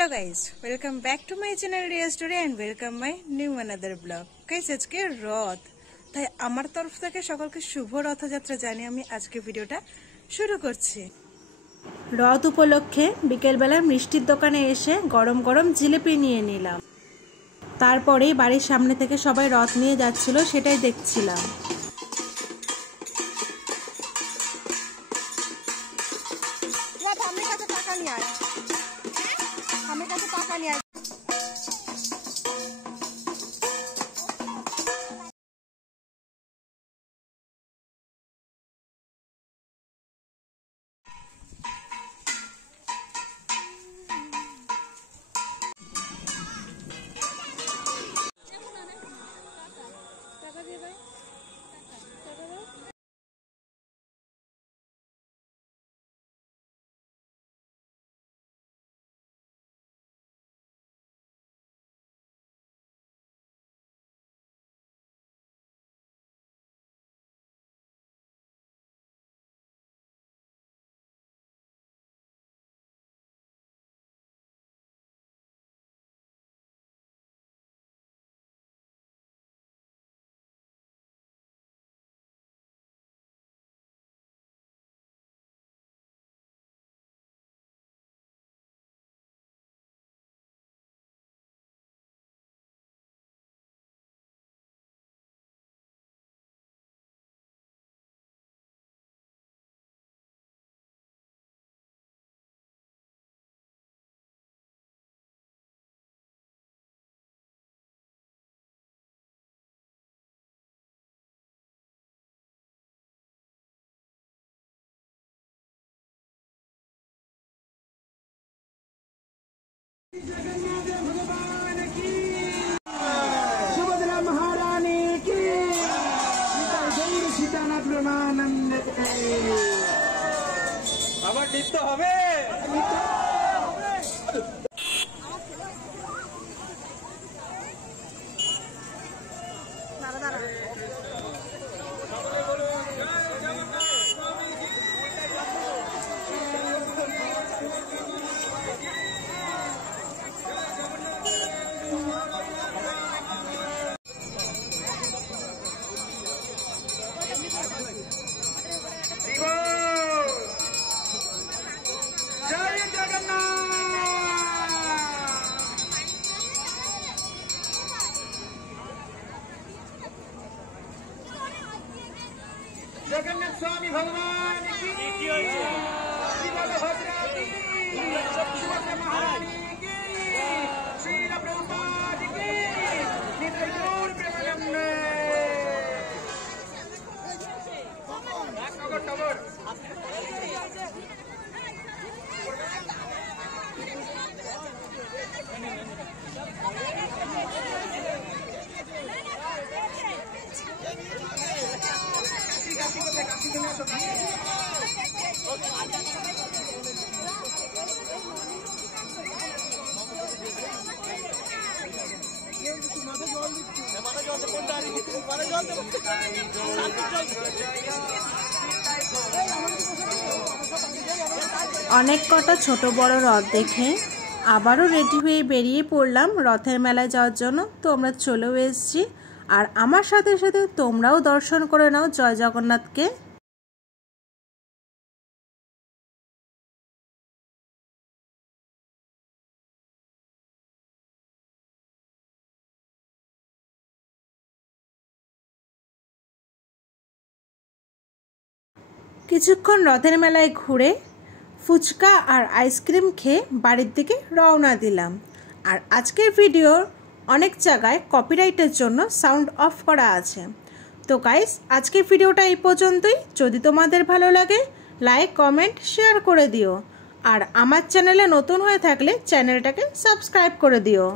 Hello guys welcome back to my channel Riya story and welcome my new another blog. Guys আজকে রথ, তাই আমার তরফ থেকে সকলকে শুভ রথযাত্রা জানিয়ে আমি আজকে ভিডিওটা শুরু করছি। রথ উপলক্ষে বিকেলবেলা মিষ্টির দোকানে এসে গরম গরম জিলিপি নিয়ে নিলাম। তারপরেই বাড়ির সামনে থেকে সবাই রথ নিয়ে যাচ্ছিল, সেটাই দেখছিলাম। सुभद्रा महारानी की सीतानाथ ब्रह्मानंद আবার নৃত্য হবে। जगन्नाथ स्वामी भगवान की श्री बलभद्रा की सुभद्रा महारानी की श्रील प्रभुपाद की नित्य प्रेमानंद। অনেক কটা ছোট বড় রথ দেখে আবারও রেডি হয়ে বেরিয়ে পড়লাম রথের মেলায় যাওয়ার জন্য। তো আমরা চলেও এসেছি, আর আমার সাথে সাথে তোমরাও দর্শন করে নাও জয় জগন্নাথকে। কিছুক্ষণ রথের মেলায় ঘুরে ফুচকা আর আইসক্রিম খেয়ে বাড়ির দিকে রওনা দিলাম। আর আজকের ভিডিওর অনেক জায়গায় কপিরাইটের জন্য সাউন্ড অফ করা আছে। তো গাইস, আজকের ভিডিওটা এই পর্যন্তই। যদি তোমাদের ভালো লাগে লাইক কমেন্ট শেয়ার করে দিও, আর আমার চ্যানেলে নতুন হয়ে থাকলে চ্যানেলটাকে সাবস্ক্রাইব করে দিও।